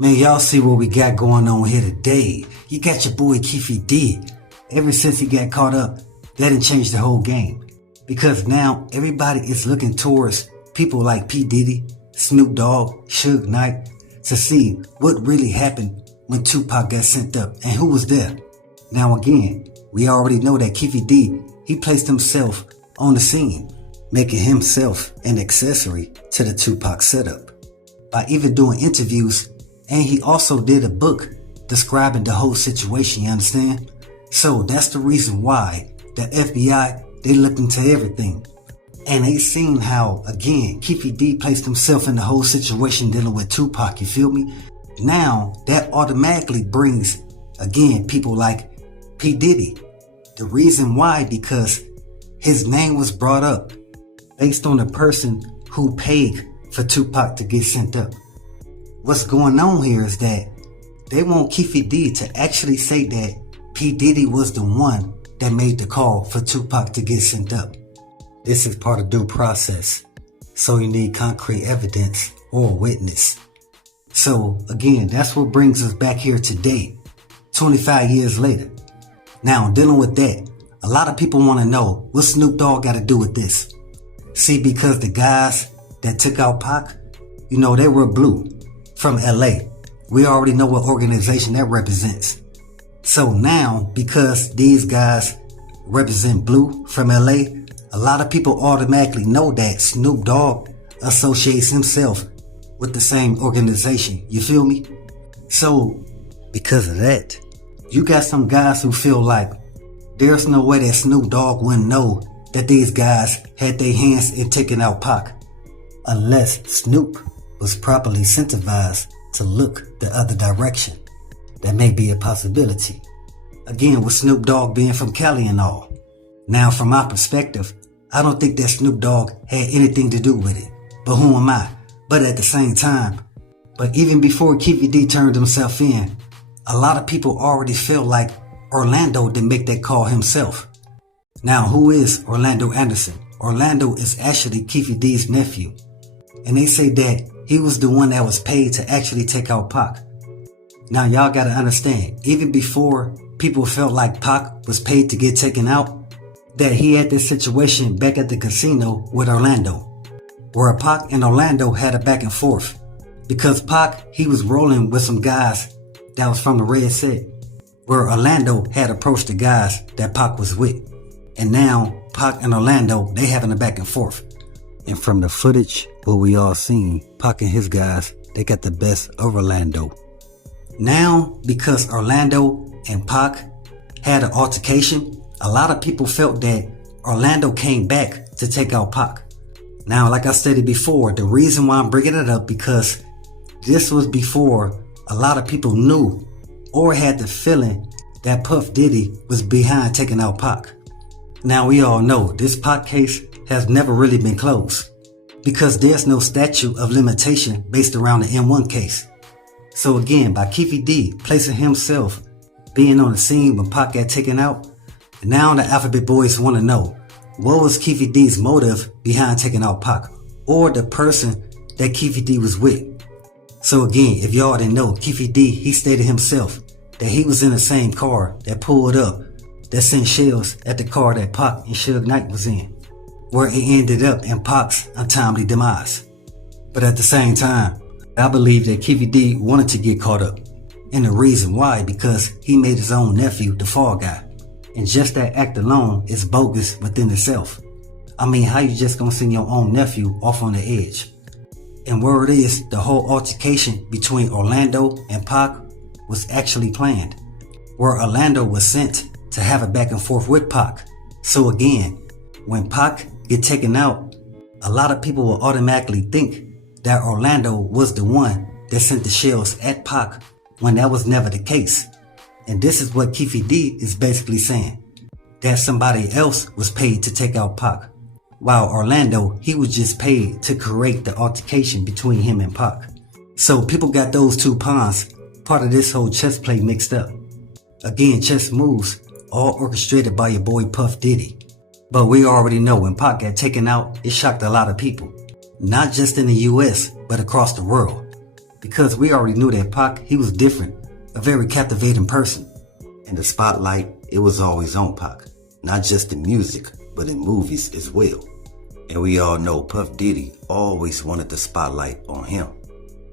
Man, y'all see what we got going on here today. You got your boy Keefe D. Ever since he got caught up, that didn't change the whole game. Because now everybody is looking towards people like P. Diddy, Snoop Dogg, Suge Knight to see what really happened when Tupac got sent up and who was there. Now again, we already know that Keefe D, he placed himself on the scene, making himself an accessory to the Tupac setup by even doing interviews, and he also did a book describing the whole situation, you understand? So that's the reason why the FBI, they looked into everything. And they seen how, again, Keefe D placed himself in the whole situation dealing with Tupac, you feel me? Now, that automatically brings, again, people like P. Diddy. The reason why, because his name was brought up based on the person who paid for Tupac to get sent up. What's going on here is that they want Keefe D to actually say that P. Diddy was the one that made the call for Tupac to get sent up. This is part of due process, so you need concrete evidence or witness. So again, that's what brings us back here today, 25 years later. Now, dealing with that, a lot of people want to know what Snoop Dogg got to do with this. See, because the guys that took out Pac, you know, they were blue from LA. We already know what organization that represents. So now, because these guys represent blue from LA, a lot of people automatically know that Snoop Dogg associates himself with the same organization. You feel me? So, because of that, you got some guys who feel like there's no way that Snoop Dogg wouldn't know that these guys had their hands in taking out Pac, unless Snoop was properly incentivized to look the other direction. That may be a possibility. Again, with Snoop Dogg being from Cali and all. Now, from my perspective, I don't think that Snoop Dogg had anything to do with it. But who am I? But at the same time, but even before Keefe D turned himself in, a lot of people already feel like Orlando didn't make that call himself. Now, who is Orlando Anderson? Orlando is actually Keefe D's nephew. And they say that he was the one that was paid to actually take out Pac. Now, y'all gotta understand, even before people felt like Pac was paid to get taken out, that he had this situation back at the casino with Orlando, where Pac and Orlando had a back and forth. Because Pac, he was rolling with some guys that was from the red set, where Orlando had approached the guys that Pac was with. And now, Pac and Orlando, they having a back and forth. And from the footage, what we all seen, Pac and his guys, they got the best of Orlando. Now, because Orlando and Pac had an altercation, a lot of people felt that Orlando came back to take out Pac. Now, like I stated before, the reason why I'm bringing it up, because this was before a lot of people knew or had the feeling that Puff Diddy was behind taking out Pac. Now, we all know this Pac case has never really been closed, because there's no statute of limitation based around the M1 case. So again, by Keefe D placing himself being on the scene when Pac got taken out, now the Alphabet Boys want to know, what was Keefe D's motive behind taking out Pac, or the person that Keefe D was with? So again, if y'all didn't know, Keefe D, he stated himself that he was in the same car that pulled up, that sent shells at the car that Pac and Suge Knight was in, where it ended up in Pac's untimely demise. But at the same time, I believe that Keefe D wanted to get caught up. And the reason why, because he made his own nephew the fall guy. And just that act alone is bogus within itself. I mean, how you just gonna send your own nephew off on the edge? And word is, the whole altercation between Orlando and Pac was actually planned, where Orlando was sent to have a back and forth with Pac. So again, when Pac get taken out, a lot of people will automatically think that Orlando was the one that sent the shells at Pac, when that was never the case. And this is what Keefe D is basically saying, that somebody else was paid to take out Pac, while Orlando, he was just paid to create the altercation between him and Pac. So people got those two pawns, part of this whole chess play, mixed up. Again, chess moves, all orchestrated by your boy Puff Diddy. But we already know when Pac got taken out, it shocked a lot of people. Not just in the US, but across the world. because we already knew that Pac, he was different, a very captivating person. And the spotlight, it was always on Pac, not just in music, but in movies as well. And we all know Puff Diddy always wanted the spotlight on him.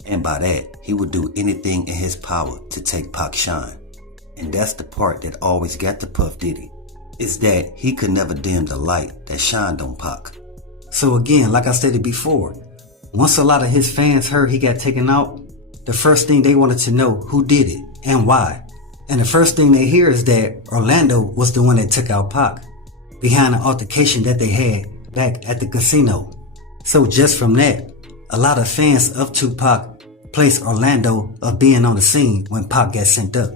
And by that, he would do anything in his power to take Pac's shine. And that's the part that always got to Puff Diddy, is that he could never dim the light that shined on Pac. So again, like I stated before, once a lot of his fans heard he got taken out, the first thing they wanted to know who did it and why. And the first thing they hear is that Orlando was the one that took out Pac, behind an altercation that they had back at the casino. So just from that, a lot of fans of Tupac placed Orlando of being on the scene when Pac got sent up.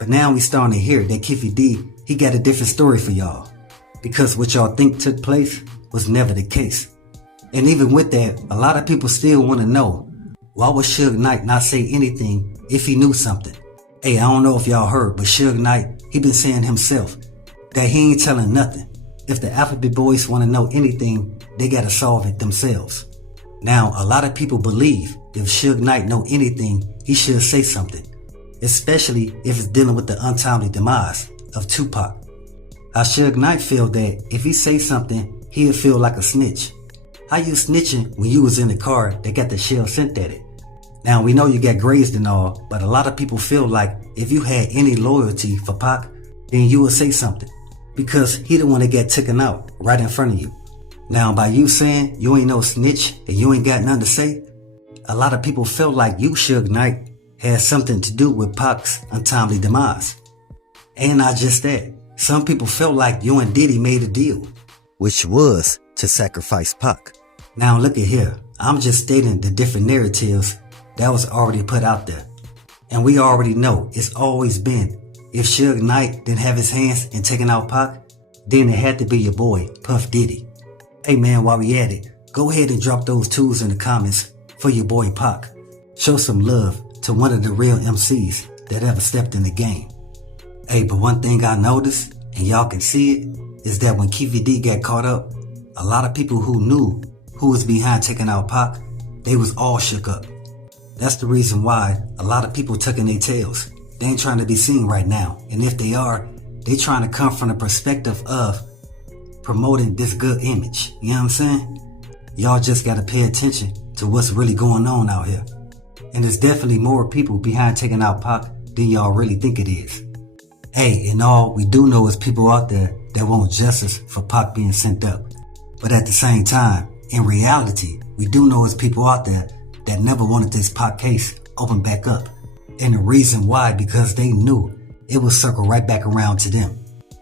But now we starting to hear that Keefe D, he got a different story for y'all, because what y'all think took place was never the case. And even with that, a lot of people still want to know, why would Suge Knight not say anything if he knew something? Hey, I don't know if y'all heard, but Suge Knight, he been saying himself that he ain't telling nothing. If the Alphabet Boys want to know anything, they gotta solve it themselves. Now, a lot of people believe if Suge Knight know anything, he should say something, especially if it's dealing with the untimely demise of Tupac. How Suge Knight feel that if he say something, he'll feel like a snitch. How you snitching when you was in the car that got the shell sent at it? Now, we know you got grazed and all, but a lot of people feel like if you had any loyalty for Pac, then you would say something, because he the one that got taken out right in front of you. Now, by you saying you ain't no snitch and you ain't got nothing to say, a lot of people felt like you, Suge Knight, had something to do with Pac's untimely demise. And not just that, some people felt like you and Diddy made a deal, which was to sacrifice Pac. Now look at here, I'm just stating the different narratives that was already put out there. And we already know it's always been, if Suge Knight didn't have his hands in taking out Pac, then it had to be your boy, Puff Diddy. Hey man, while we at it, go ahead and drop those twos in the comments for your boy Pac. Show some love to one of the real MCs that ever stepped in the game. Hey, but one thing I noticed, and y'all can see it, is that when Keefe D got caught up, a lot of people who knew who was behind taking out Pac, they was all shook up. That's the reason why a lot of people tucking their tails. They ain't trying to be seen right now. And if they are, they trying to come from the perspective of promoting this good image. You know what I'm saying? Y'all just got to pay attention to what's really going on out here. And there's definitely more people behind taking out Pac than y'all really think it is. Hey, and all we do know is people out there that want justice for Pac being sent up. But at the same time, in reality, we do know is people out there that never wanted this Pac case opened back up. And the reason why, because they knew it would circle right back around to them.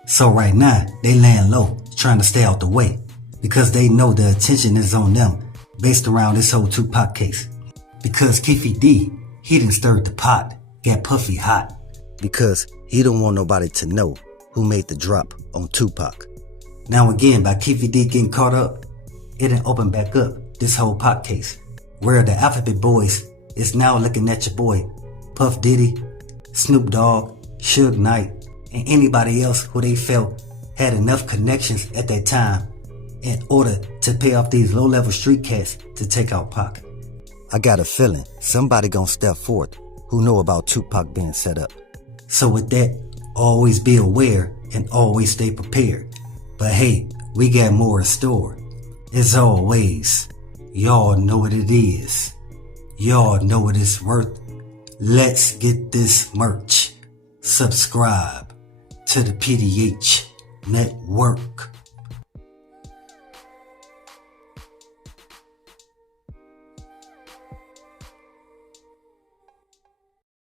So right now, they laying low, trying to stay out the way, because they know the attention is on them based around this whole Tupac case. Because Keefe D, he done stirred the pot, got Puffy hot, because he don't want nobody to know who made the drop on Tupac. Now again, by Keefe D getting caught up, it done opened back up this whole Pac case, where the Alphabet Boys is now looking at your boy Puff Diddy, Snoop Dogg, Suge Knight, and anybody else who they felt had enough connections at that time in order to pay off these low-level street cats to take out Pac. I got a feeling somebody gonna step forth who know about Tupac being set up. So with that, always be aware and always stay prepared. But hey, we got more in store. As always, y'all know what it is. Y'all know what it's worth. Let's get this merch. Subscribe to the PDH Network.